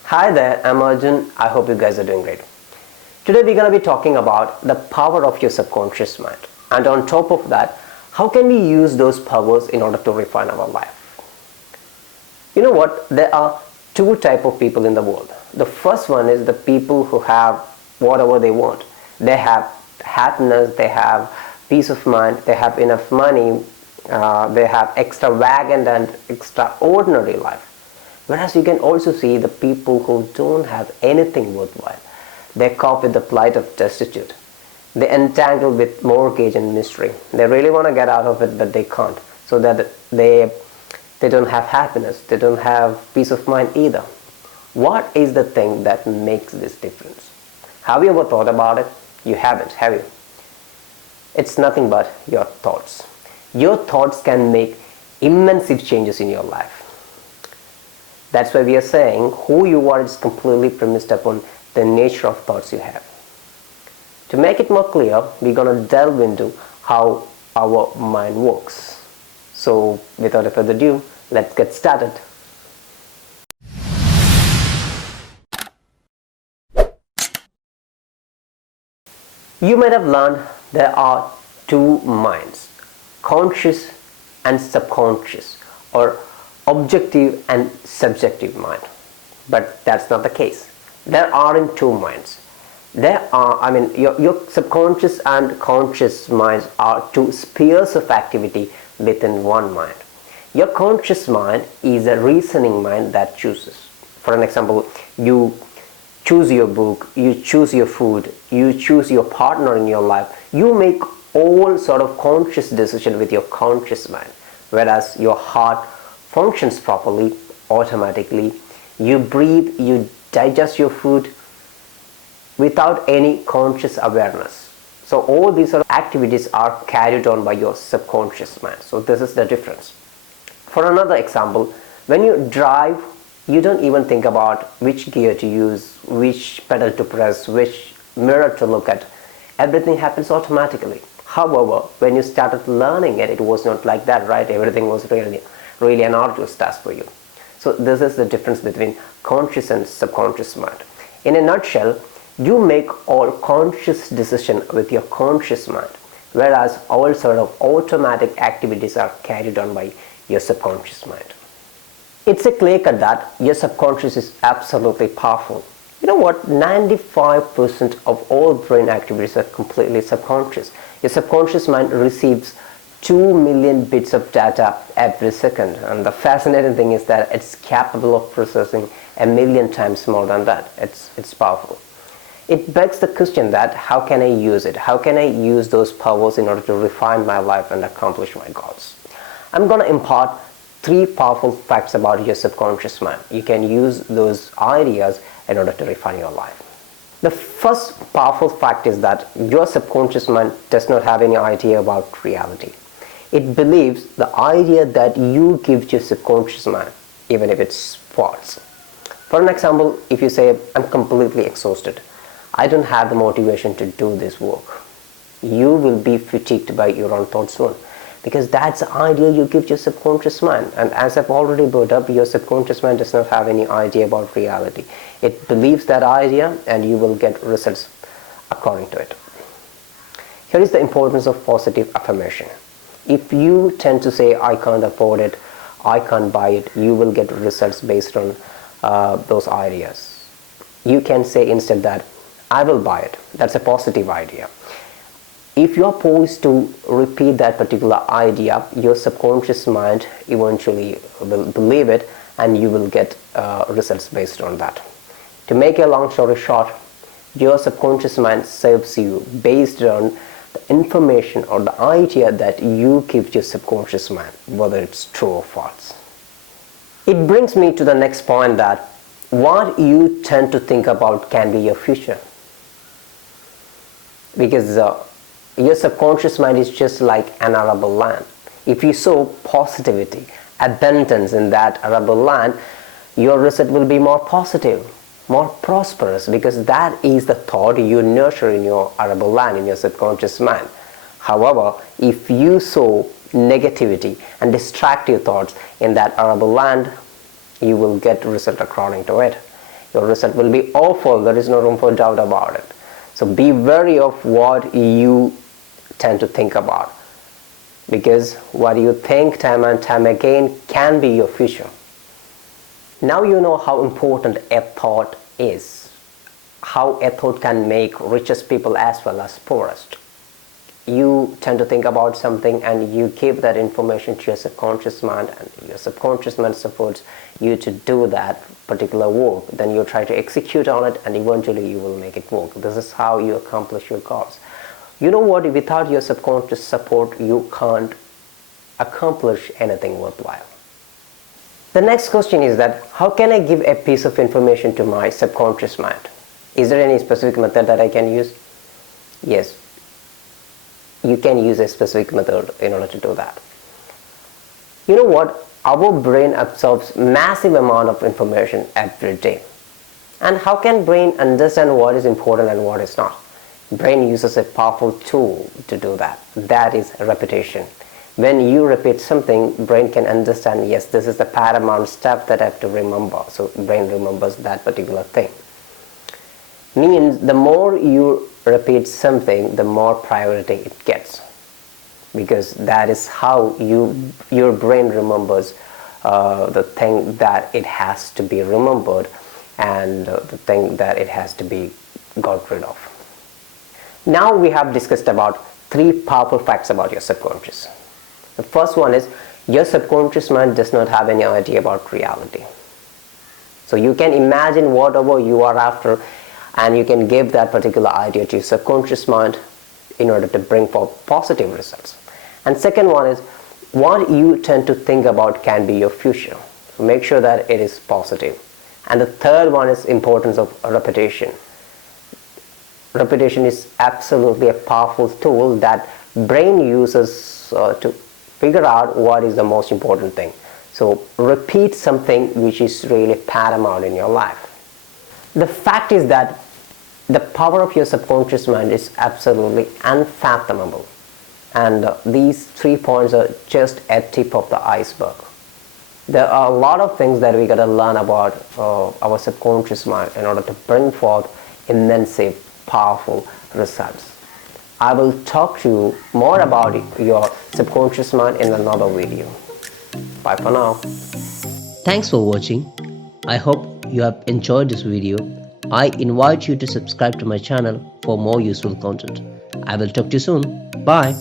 Hi there, I'm Arjun. I hope you guys are doing great. Today we're going to be talking about the power of your subconscious mind. And on top of that, how can we use those powers in order to refine our life? You know what? There are two types of people in the world. The first one is the people who have whatever they want. They have happiness, they have peace of mind, they have enough money, they have extravagant and extraordinary life. Whereas you can also see the people who don't have anything worthwhile. They cope with the plight of destitute. They entangle with mortgage and mystery. They really want to get out of it, but they can't. So that they don't have happiness. They don't have peace of mind either. What is the thing that makes this difference? Have you ever thought about it? You haven't, have you? It's nothing but your thoughts. Your thoughts can make immense changes in your life. That's why we are saying who you are is completely premised upon the nature of thoughts you have. To make it more clear, we're going to delve into how our mind works. So without further ado, let's get started. You might have learned there are two minds, conscious and subconscious, or objective and subjective mind. But that's not the case. There aren't two minds. Your subconscious and conscious minds are two spheres of activity within one mind. Your conscious mind is a reasoning mind that chooses. For an example, you choose your book, you choose your food, you choose your partner in your life. You make all sort of conscious decisions with your conscious mind, whereas your heart functions properly, automatically. You breathe, you digest your food without any conscious awareness. So all these sort of activities are carried on by your subconscious mind. So this is the difference. For another example, when you drive, you don't even think about which gear to use, which pedal to press, which mirror to look at. Everything happens automatically. However, when you started learning it, it was not like that, right? Everything was really an arduous task for you. So this is the difference between conscious and subconscious mind. In a nutshell, you make all conscious decisions with your conscious mind, whereas all sort of automatic activities are carried on by your subconscious mind. It's a clear cut that your subconscious is absolutely powerful. You know what? 95% of all brain activities are completely subconscious. Your subconscious mind receives 2 million bits of data every second, and the fascinating thing is that it's capable of processing 1 million times more than that. It's powerful. It begs the question that how can I use it? How can I use those powers in order to refine my life and accomplish my goals? I'm going to impart 3 powerful facts about your subconscious mind. You can use those ideas in order to refine your life. The first powerful fact is that your subconscious mind does not have any idea about reality. It believes the idea that you give to your subconscious mind, even if it's false. For an example, if you say, I'm completely exhausted, I don't have the motivation to do this work, you will be fatigued by your own thoughts soon, because that's the idea you give to your subconscious mind. And as I've already brought up, your subconscious mind does not have any idea about reality. It believes that idea and you will get results according to it. Here is the importance of positive affirmation. If you tend to say, I can't afford it, I can't buy it, you will get results based on those ideas. You can say instead that, I will buy it. That's a positive idea. If you are poised to repeat that particular idea, your subconscious mind eventually will believe it and you will get results based on that. To make a long story short, your subconscious mind serves you based on the information or the idea that you give to your subconscious mind, whether it's true or false. It brings me to the next point, that what you tend to think about can be your future. Because your subconscious mind is just like an arable land. If you sow positivity, abundance in that arable land, your result will be more positive, more prosperous, because that is the thought you nurture in your arable land, in your subconscious mind. However, if you sow negativity and distractive thoughts in that arable land, you will get result according to it. your result will be awful. There is no room for doubt about it. So be wary of what you tend to think about, because what you think time and time again can be your future. Now you know how important a thought is, how a thought can make richest people as well as poorest. You tend to think about something and you give that information to your subconscious mind, and your subconscious mind supports you to do that particular work. Then you try to execute on it and eventually you will make it work. This is how you accomplish your goals. You know what? Without your subconscious support, you can't accomplish anything worthwhile. The next question is that how can I give a piece of information to my subconscious mind? Is there any specific method that I can use? Yes, you can use a specific method in order to do that. You know what? Our brain absorbs massive amount of information every day. And how can brain understand what is important and what is not? Brain uses a powerful tool to do that. That is repetition. When you repeat something, brain can understand, yes, this is the paramount step that I have to remember. So brain remembers that particular thing. Means the more you repeat something, the more priority it gets, because that is how your brain remembers the thing that it has to be remembered, and the thing that it has to be got rid of. Now we have discussed about 3 powerful facts about your subconscious. The first one is your subconscious mind does not have any idea about reality. So you can imagine whatever you are after, and you can give that particular idea to your subconscious mind in order to bring forth positive results. And second one is what you tend to think about can be your future. So make sure that it is positive. And the third one is importance of repetition. Repetition is absolutely a powerful tool that brain uses to figure out what is the most important thing. So repeat something which is really paramount in your life. The fact is that the power of your subconscious mind is absolutely unfathomable, and these 3 points are just a tip of the iceberg. There are a lot of things that we got to learn about our subconscious mind in order to bring forth immensely powerful results. I will talk to you more about your subconscious mind in another video. Bye for now. Thanks for watching. I hope you have enjoyed this video. I invite you to subscribe to my channel for more useful content. I will talk to you soon. Bye.